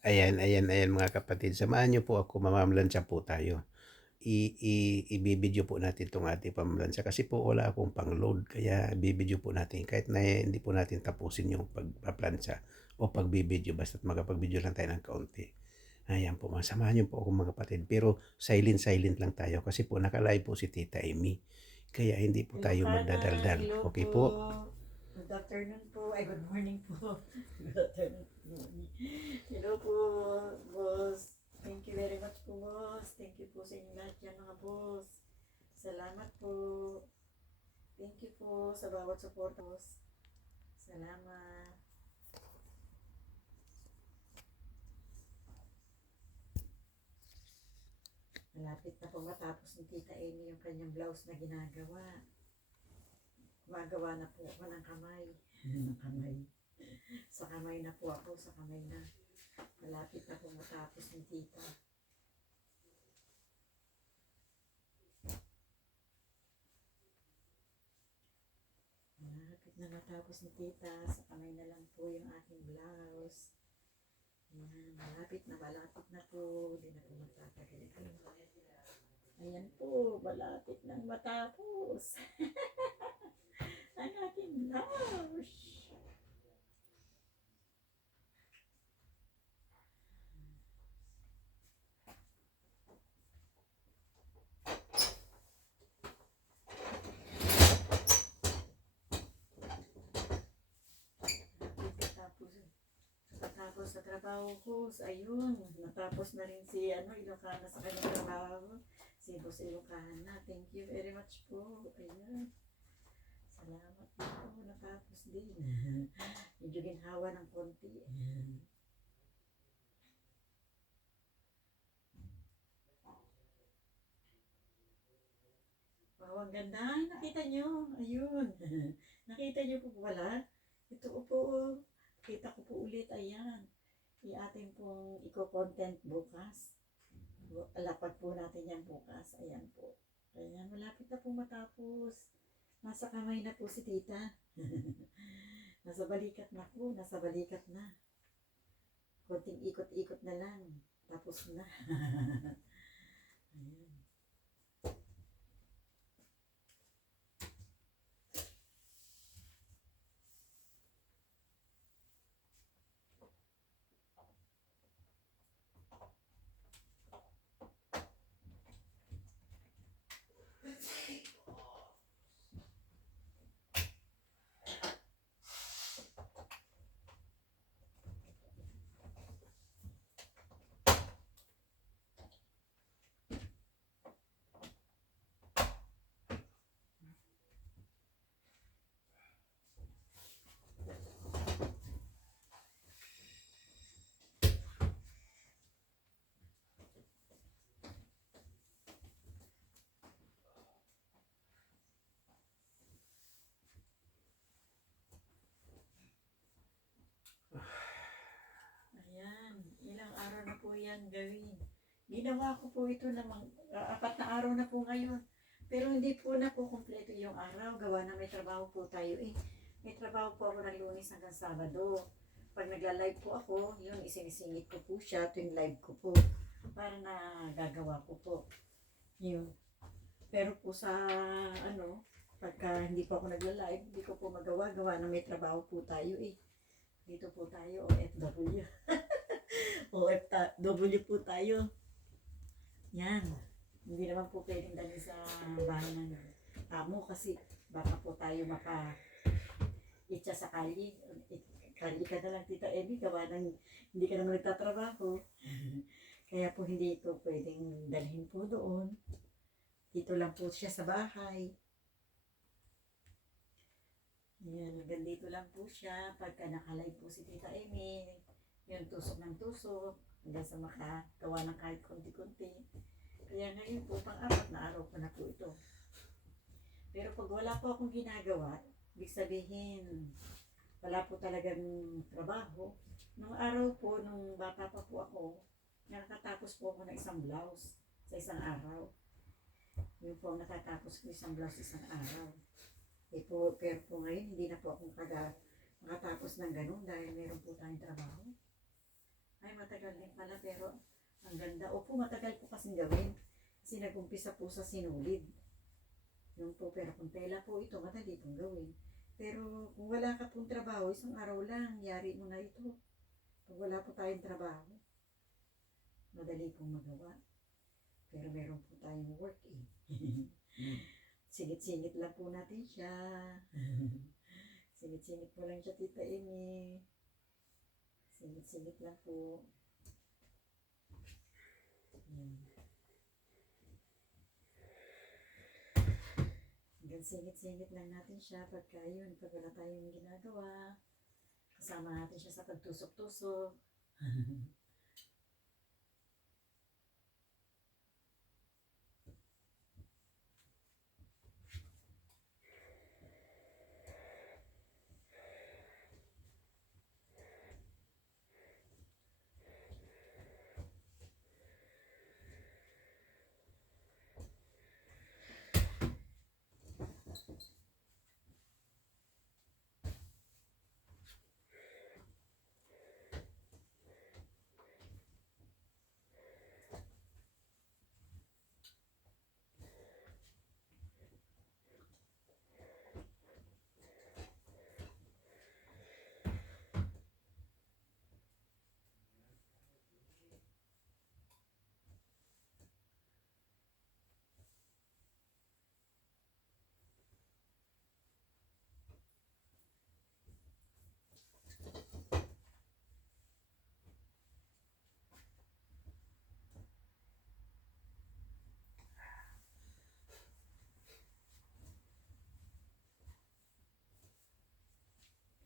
Ayan mga kapatid, samahan niyo po ako, mamamlansya po tayo. Ibibidyo po natin itong ating pamlansya kasi po wala akong pang-load kaya bibidyo po natin kahit na hindi po natin tapusin yung pagpaplansya o pagbibidyo basta't makapag-video lang tayo ng kaunti. Ayan po, samahan niyo po ako mga kapatid pero silent lang tayo kasi po nakalive po si Tita Amy kaya hindi po tayo Ilocana, magdadaldal. hello Okay po. po? Good afternoon po. Ay, good morning po. Good afternoon. Hello po, boss. Thank you very much po, boss. Thank you po sa inyo lahat yan, mga boss. Salamat po. Thank you po sa bawat support, boss. Salamat. Malapit na po matapos ni Tita Amy yung kanyang blouse na ginagawa. Gumagawa na po ako ng kamay. Ng kamay. Sa kamay na po ako, sa kamay na. Malapit na po matapos ni Tita. Malapit na matapos ni Tita. Sa kamay na lang po yung aking blouse. Ayan, malapit na po. Hindi na po magtatagal ito. Ayan po, malapit nang matapos. Ang aking blouse. Tapos sa trabaho ko, ayun, natapos na rin si Ilocana sa kanyang trabaho. Si Boss Ilocana, thank you very much po. Ayan, salamat po, natapos din. Medyo ginhawa ng konti. Wow, ang ganda. Ay, nakita nyo. Ayun. Nakita nyo po pala. Ito po. Kita ko po ulit. Ayan. I-atin pong i-content bukas. Lapag po natin yan bukas. Ayan po. Ayan. Malapit na po matapos. Nasa kamay na po si tita. Nasa balikat na po. Nasa balikat na. Konting ikot-ikot na lang. Tapos na. Ayan. Ayan, ilang araw na po yan gawin. Ginawa ko po ito na 4 na araw na po ngayon. Pero hindi po na po kumpleto yung araw. Gawa na may trabaho po tayo eh. May trabaho po ako ng Lunes hanggang Sabado. Pag nagla-live po ako, yun isinisingit ko po siya tuwing live ko po. Para na gagawa ko po. Yun. Pero po sa pagka hindi po ako nagla-live, hindi ko po magawa. Gawa na may trabaho po tayo eh. Dito po tayo, OFW. OFW po tayo. Yan. Hindi naman po pwedeng dali sa bahay ng amo kasi baka po tayo itsa sa kalye. Kalye ka na lang, Tita Amy, gawa ng hindi ka naman nagtatrabaho. Kaya po hindi ito pwedeng dalhin po doon. Dito lang po siya sa bahay. Yan, hanggang dito lang po siya. Pagka nakalive po si Tita Amy, yung tusok ng tusok, hanggang sa makagawa ng kahit konti-konti. Kaya ngayon po, pang-4 na araw ko na po ito. Pero pag wala po akong ginagawa, ibig sabihin, wala po talagang trabaho. Nung araw po, nung bata pa po ako, nakatapos po ako ng isang blouse sa isang araw. Yun po, nakatapos ko isang blouse isang araw. Pero po ngayon, hindi na po akong makatapos ng ganun dahil meron po tayong trabaho. Ay, matagal natural din pala pero ang ganda. Opo, matagal po kasing gawin. Kasi nag-umpisa po sa sinulid. Yun po, pero kung tela po ito, madali pong gawin. Pero kung wala ka pong trabaho, isang araw lang, yari mo na ito. Pag wala po tayong trabaho, madali pong magawa. Pero meron po tayong work eh. Singit-singit lang po natin siya. Singit-singit mo lang siya, Tita Amy. Singit-singit lang po. Yan. Hanggang singit-singit lang natin siya pagka yun, pag wala tayong ginagawa. Kasama natin siya sa pagtusok-tusok.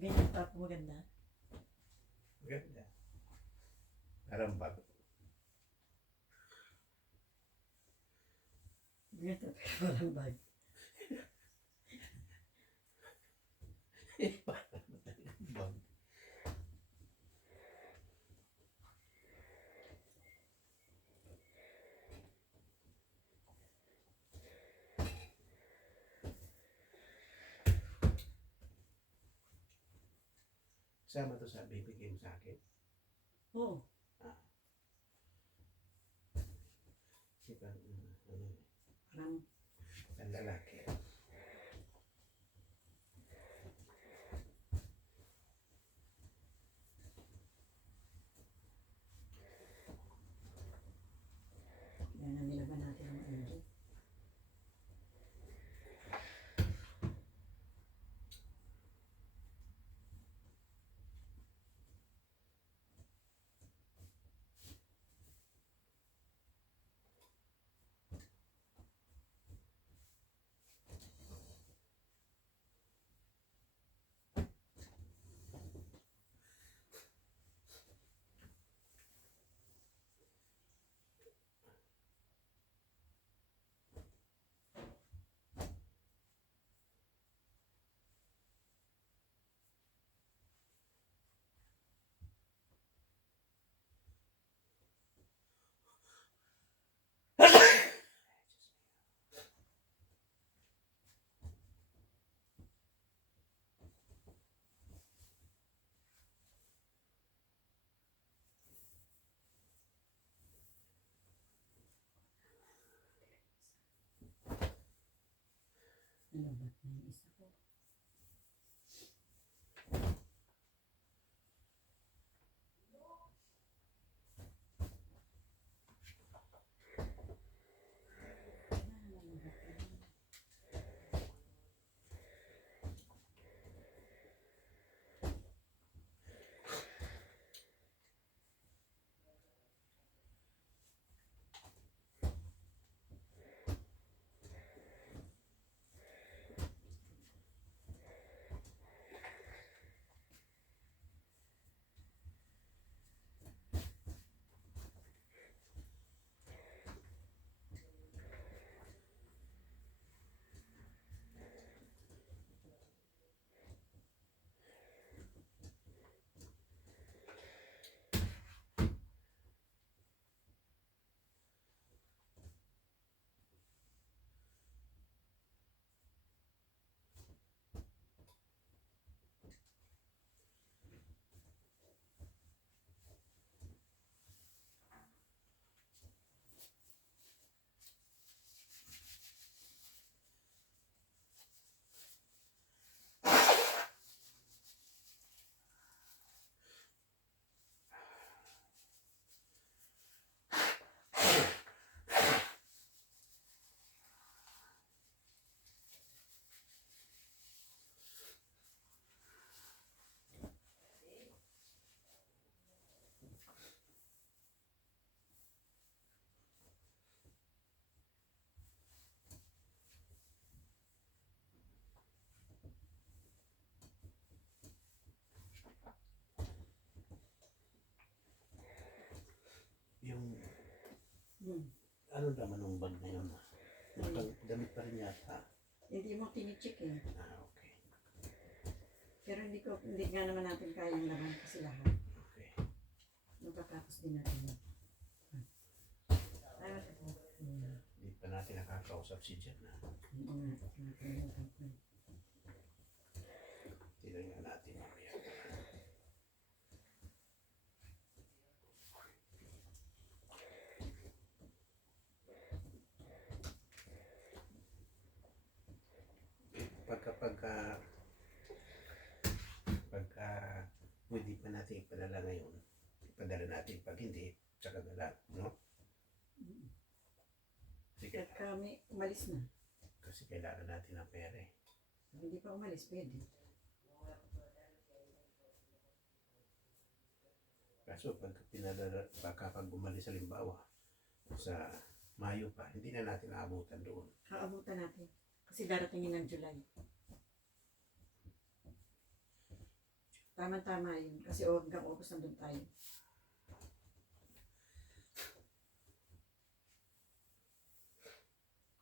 Ganyan pa po maganda. Ganda. Parang bago. Ganyan pa parang bag. Parang bago. Sama to sa bibigay mo sa akin. Oo. Kasi parang, Parang ang lalaki. yan ang nilaban natin ng maigi. Nalabat na yung isa ko. Ano naman ng bag na yun? Damit pa rin yata. Hindi mo tinicheck eh. Okay. Pero hindi nga naman natin kayang laman kasi lahat. Okay. Magkatapos din natin. Ay, Hindi pa natin nakakausap si Jen na. nakalimutan ko. Tingnan natin mamaya. Pagka pwede pa natin ipadala ngayon, ipadala natin. Pag hindi, tsaka na lang, no? Sige. Kahit kami umalis na. Kasi kailangan natin ng pera eh. Hindi pa umalis, pwede. Kaso baka pag umalis halimbawa sa Mayo pa, hindi na natin naabutan doon. Kaabutan natin. Kasi daratingin ng July. Tama-tama yun. Kasi hanggang August nandun tayo.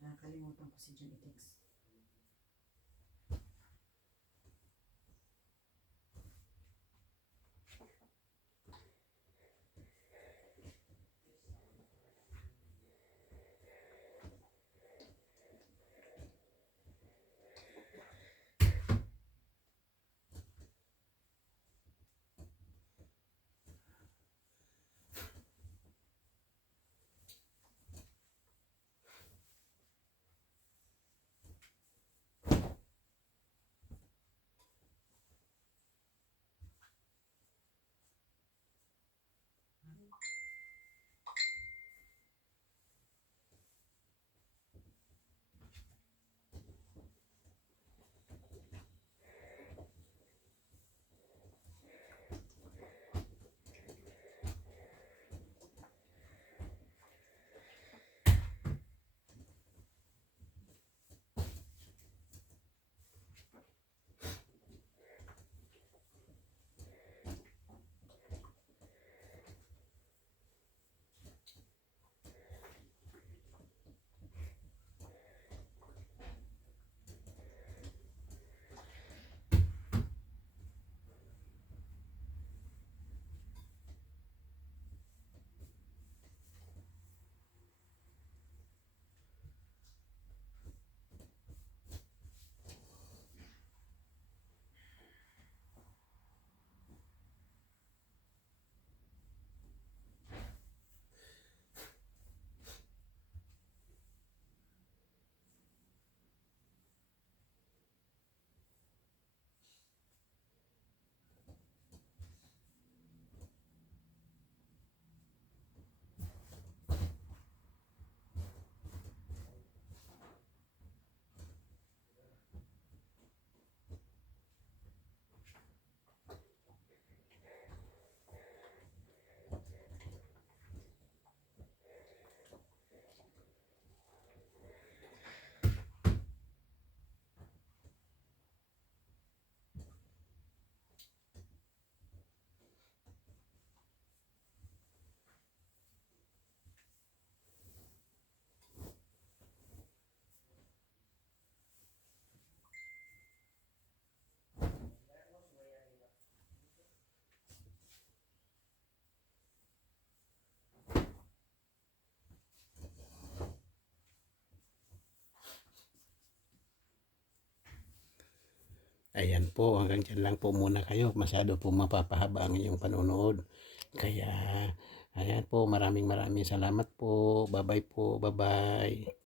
Nakakalimutan ko si John i-text. Ayan po, hanggang dyan lang po muna kayo. Masyado po mapapahaba ang inyong panonood. Kaya, ayan po, maraming salamat po. Bye-bye po, bye-bye.